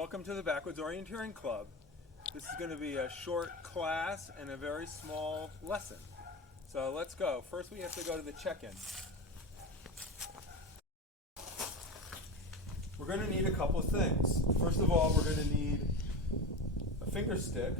Welcome to the Backwoods Orienteering Club. This is going to be a short class and a very small lesson. So let's go. First we have to go to the check-in. We're going to need a couple of things. First of all, we're going to need a finger stick,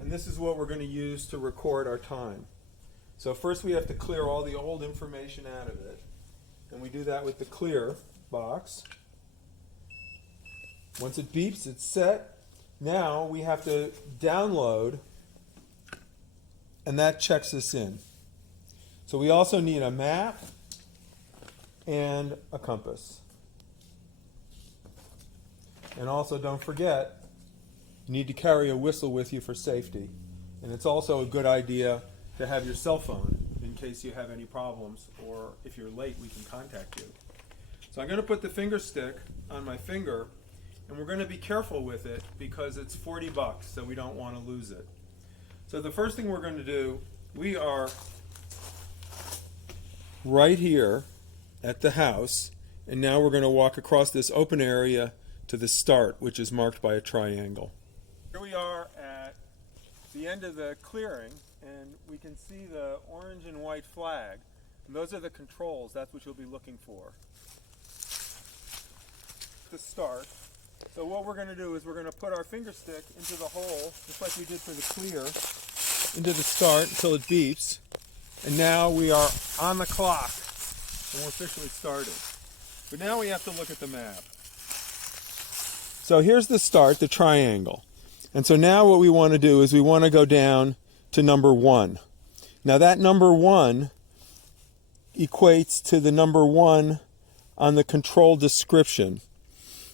and this is what we're going to use to record our time. So first we have to clear all the old information out of it, and we do that with the clear box. Once it beeps, it's set. Now we have to download, and that checks us in. So we also need a map and a compass. And also, don't forget, you need to carry a whistle with you for safety. And it's also a good idea to have your cell phone in case you have any problems, or if you're late, we can contact you. So I'm going to put the finger stick on my finger, and we're going to be careful with it because it's $40, so we don't want to lose it. So the first thing we're going to do, we are right here at the house, and now we're going to walk across this open area to the start, which is marked by a triangle. Here we are at the end of the clearing, and we can see the orange and white flag. And those are the controls. That's what you'll be looking for. The start. So what we're going to do is we're going to put our finger stick into the hole, just like we did for the clear, into the start until it beeps. And now we are on the clock, and we're officially started. But now we have to look at the map. So here's the start, the triangle. And so now what we want to do is we want to go down to number 1. Now that number 1 equates to the number 1 on the control description.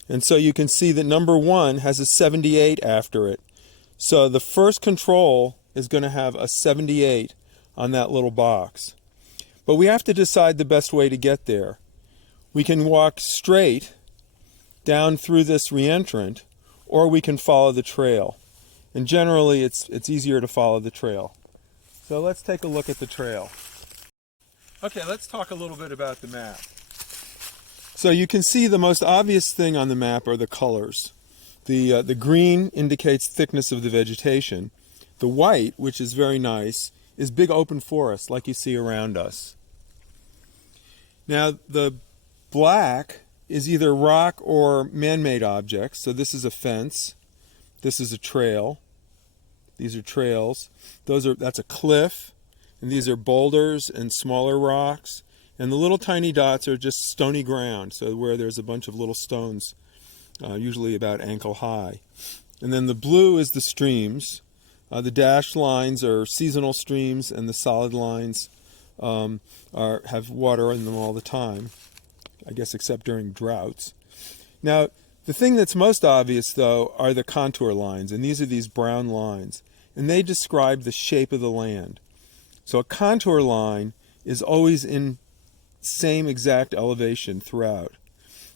And so you can see that number 1 has a 78 after it. So the first control is going to have a 78 on that little box. But we have to decide the best way to get there. We can walk straight down through this reentrant, or we can follow the trail. And generally it's easier to follow the trail. So let's take a look at the trail. Okay, let's talk a little bit about the map. So you can see the most obvious thing on the map are the colors. The green indicates thickness of the vegetation. The white, which is very nice, is big open forest like you see around us. Now the black is either rock or man-made objects. So this is a fence. This is a trail. These are trails. That's a cliff. And these are boulders and smaller rocks. And the little tiny dots are just stony ground, so where there's a bunch of little stones, usually about ankle high. And then the blue is the streams. The dashed lines are seasonal streams, and the solid lines have water in them all the time, I guess except during droughts. Now, the thing that's most obvious, though, are the contour lines, and these are these brown lines, and they describe the shape of the land. So a contour line is always in same exact elevation throughout.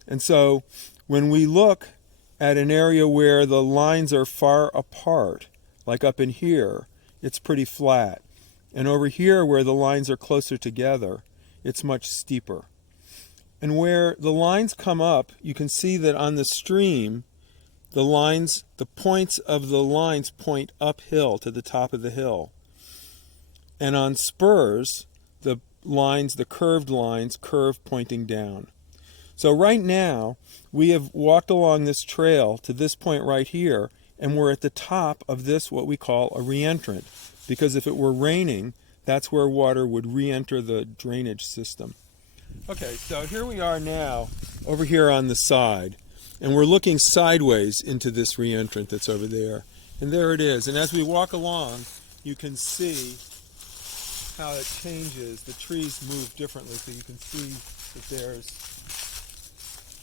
And so when we look at an area where the lines are far apart, like up in here, it's pretty flat. And over here where the lines are closer together, it's much steeper. And where the lines come up, you can see that on the stream, the points of the lines point uphill to the top of the hill. And on spurs, the curved lines curve pointing down. So right now, we have walked along this trail to this point right here, and we're at the top of this, what we call a reentrant. Because if it were raining, that's where water would re-enter the drainage system. Okay, so here we are now, over here on the side, and we're looking sideways into this reentrant that's over there. And there it is. And as we walk along, you can see how it changes. The trees move differently, so you can see that there's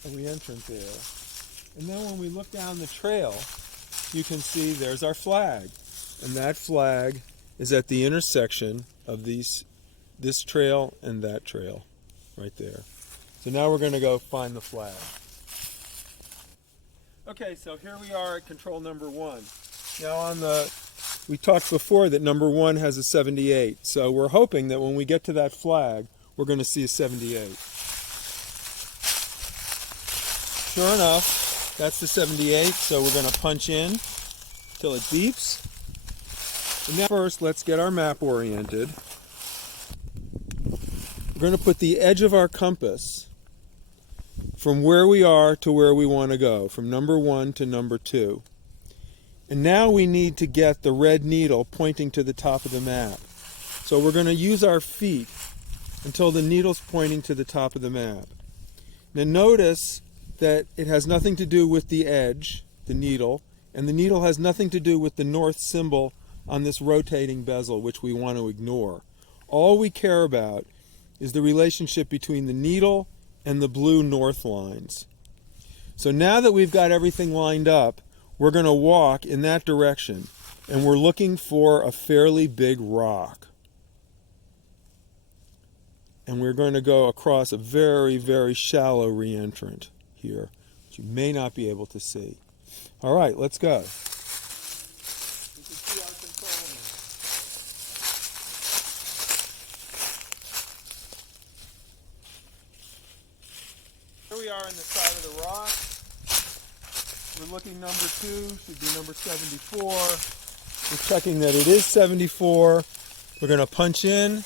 a reentrant there. And then when we look down the trail, you can see there's our flag. And that flag is at the intersection of this trail and that trail right there. So now we're going to go find the flag. Okay, so here we are at control number 1. Now we talked before that number 1 has a 78, so we're hoping that when we get to that flag, we're going to see a 78. Sure enough, That's the 78, so we're going to punch in till it beeps. And now first, let's get our map oriented. We're going to put the edge of our compass from where we are to where we want to go, from number 1 to number 2. And now we need to get the red needle pointing to the top of the map. So we're going to use our feet until the needle's pointing to the top of the map. Now notice that it has nothing to do with the edge, the needle, and the needle has nothing to do with the north symbol on this rotating bezel, which we want to ignore. All we care about is the relationship between the needle and the blue north lines. So now that we've got everything lined up, we're going to walk in that direction, and we're looking for a fairly big rock. And we're going to go across a very, very shallow reentrant here, which you may not be able to see. All right, let's go. You can see our control now. Here we are on the side of the rock. We're looking number 2, should be number 74. We're checking that it is 74. We're going to punch in.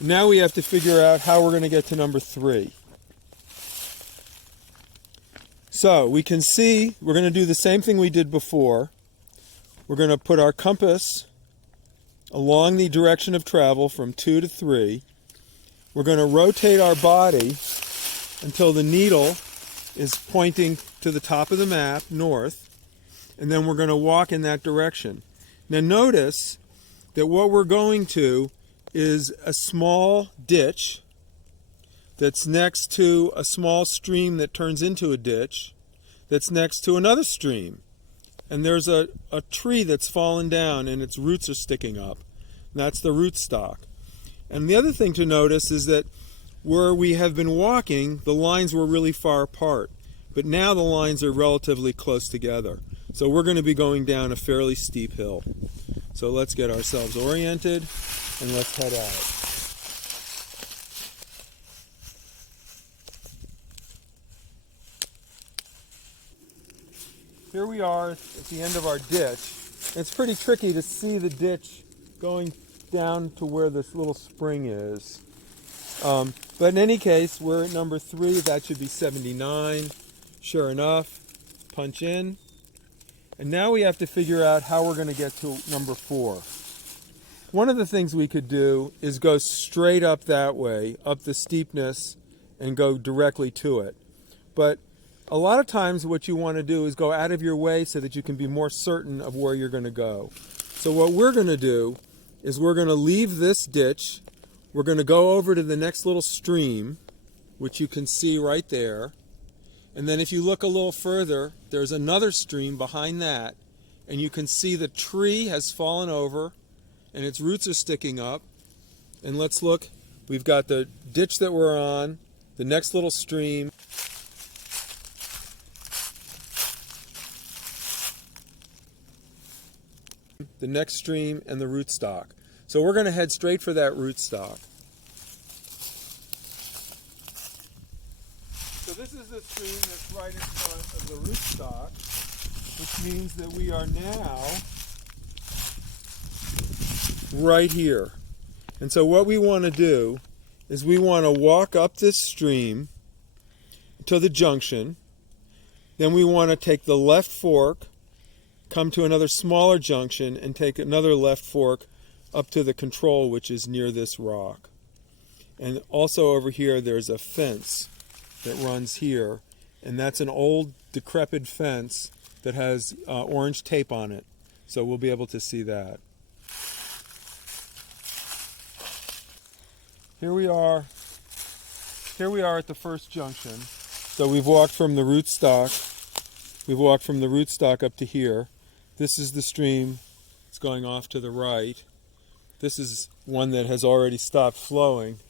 Now we have to figure out how we're going to get to number 3. So we can see we're going to do the same thing we did before. We're going to put our compass along the direction of travel from 2 to 3. We're going to rotate our body until the needle is pointing to the top of the map, north, and then we're going to walk in that direction. Now notice that what we're going to is a small ditch that's next to a small stream that turns into a ditch that's next to another stream. And there's a tree that's fallen down and its roots are sticking up. And that's the rootstock. And the other thing to notice is that where we have been walking, the lines were really far apart. But now the lines are relatively close together. So we're going to be going down a fairly steep hill. So let's get ourselves oriented and let's head out. Here we are at the end of our ditch. It's pretty tricky to see the ditch going down to where this little spring is. But in any case, we're at number 3. That should be 79. Sure enough, punch in. And now we have to figure out how we're going to get to number 4. One of the things we could do is go straight up that way, up the steepness, and go directly to it. But a lot of times what you want to do is go out of your way so that you can be more certain of where you're going to go. So what we're going to do is we're going to leave this ditch. We're going to go over to the next little stream, which you can see right there. And then if you look a little further, there's another stream behind that, and you can see the tree has fallen over and its roots are sticking up. And let's look, we've got the ditch that we're on, the next little stream. The next stream and the rootstock. So we're going to head straight for that rootstock. So this is the stream that's right in front of the rootstock, which means that we are now right here. And so what we want to do is we want to walk up this stream to the junction. Then we want to take the left fork, come to another smaller junction, and take another left fork up to the control, which is near this rock. And also over here there's a fence that runs here, and that's an old decrepit fence that has orange tape on it, so we'll be able to see that. Here we are at the first junction. So we've walked from the rootstock up to here. This is the stream. It's going off to the right. This is one that has already stopped flowing.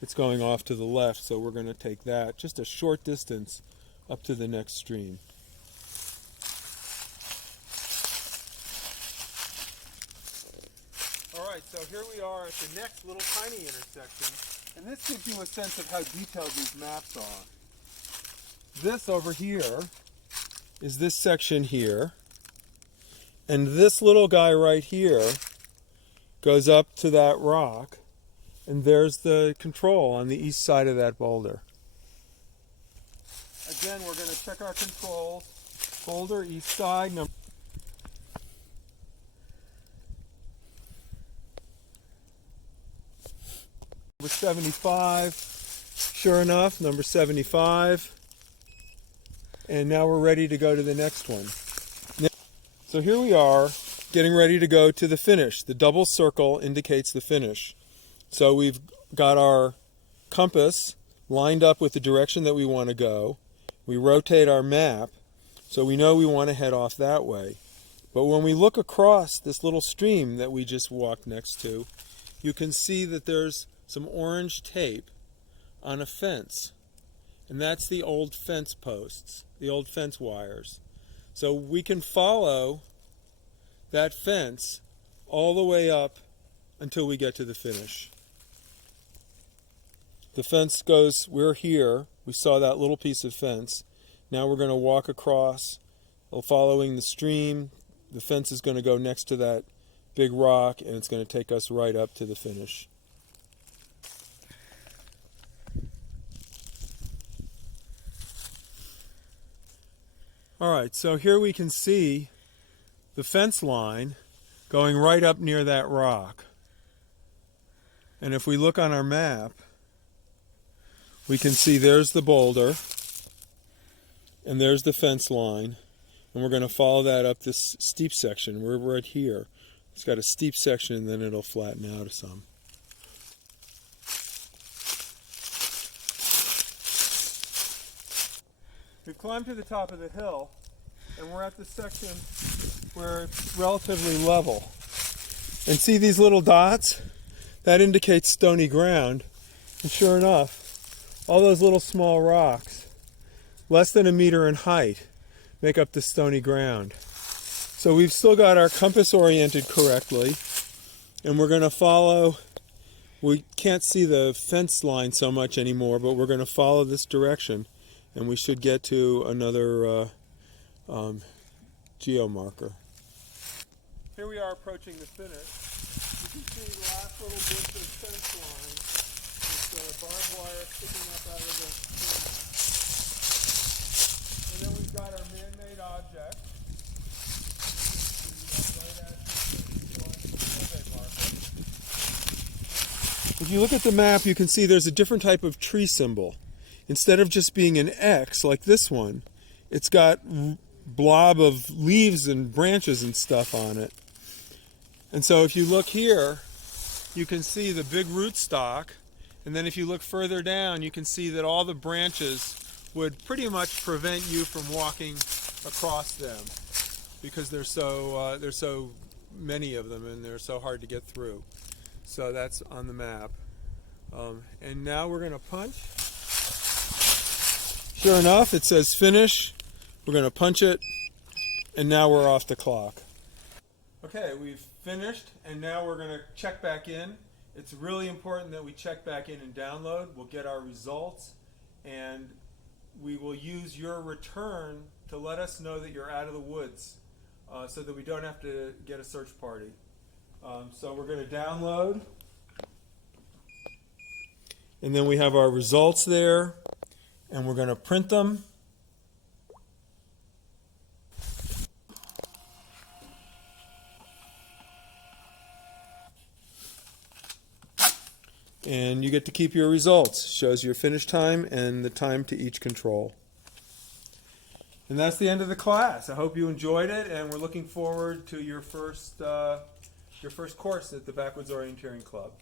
It's going off to the left, so we're going to take that just a short distance up to the next stream. All right, so here we are at the next little tiny intersection, and this gives you a sense of how detailed these maps are. This over here is this section here, and this little guy right here goes up to that rock, and there's the control on the east side of that boulder. Again, we're going to check our controls. Boulder, east side, number 75. Sure enough, number 75. And now we're ready to go to the next one. So here we are, getting ready to go to the finish. The double circle indicates the finish. So we've got our compass lined up with the direction that we want to go. We rotate our map, so we know we want to head off that way. But when we look across this little stream that we just walked next to, you can see that there's some orange tape on a fence. And that's the old fence posts, the old fence wires. So we can follow that fence all the way up until we get to the finish. The fence goes, we're here, we saw that little piece of fence. Now we're going to walk across, following the stream. The fence is going to go next to that big rock, and it's going to take us right up to the finish. Alright, so here we can see the fence line going right up near that rock. And if we look on our map, we can see there's the boulder, and there's the fence line, and we're going to follow that up this steep section. We're right here. It's got a steep section, and then it'll flatten out some. We've climbed to the top of the hill, and we're at the section where it's relatively level. And see these little dots? That indicates stony ground. And sure enough, all those little small rocks, less than a meter in height, make up the stony ground. So we've still got our compass oriented correctly, and we're going to follow. We can't see the fence line so much anymore, but we're going to follow this direction, and we should get to another geo marker. Here we are approaching the finish. You can see the last little bit of fence line with the barbed wire sticking up out of the fence. And then we've got our man-made object. If you look at the map, you can see there's a different type of tree symbol. Instead of just being an X like this one, it's got blob of leaves and branches and stuff on it. And so if you look here, you can see the big rootstock, and then if you look further down, you can see that all the branches would pretty much prevent you from walking across them because there's so many of them and they're so hard to get through. So that's on the map. And now we're going to punch. Sure enough, it says finish. We're going to punch it, and now we're off the clock. Okay, we've finished, and now we're going to check back in. It's really important that we check back in and download. We'll get our results, and we will use your return to let us know that you're out of the woods so that we don't have to get a search party. So we're going to download, and then we have our results there, and we're going to print them. And you get to keep your results. Shows your finish time and the time to each control. And that's the end of the class. I hope you enjoyed it, and we're looking forward to your first course at the Backwoods Orienteering Club.